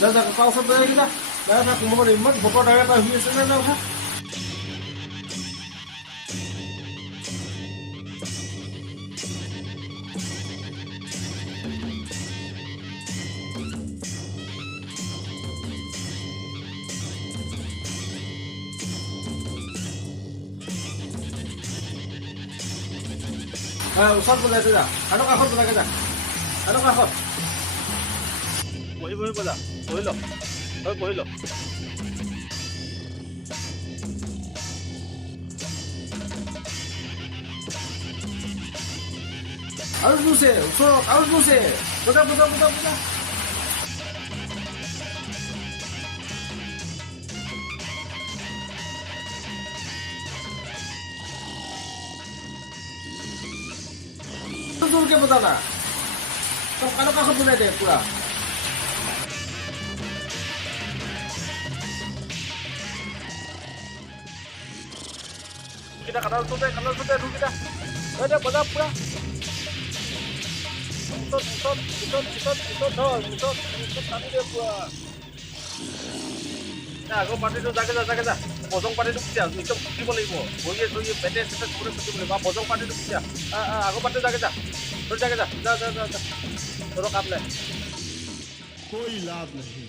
যা যা ককা ওচৰত যায় কিনা যা যা কোনোবা ইমান ভোকৰ দাগে এটা শুই আছে নে না কথা ওচৰত বজাইছে যা আৰু কাষত বজাকে যা আৰু কাষত বহি বজা বহি ল বহি ল আৰু জোৰছে ওচৰত আৰু জোৰছে বজা বজা বজা বজা জোৰকে বজা না তই কাণৰ কাষত বজাই দে পুৰা kita kanan sudah kita ada pada pura itu tadi dia pura nah aku party itu jaga bosong party itu bisa itu putih boleh ibu boleh so ye bete set pura putih boleh ba bosong party itu bisa aku party jaga terus जा terus काम ले कोई लाभ नहीं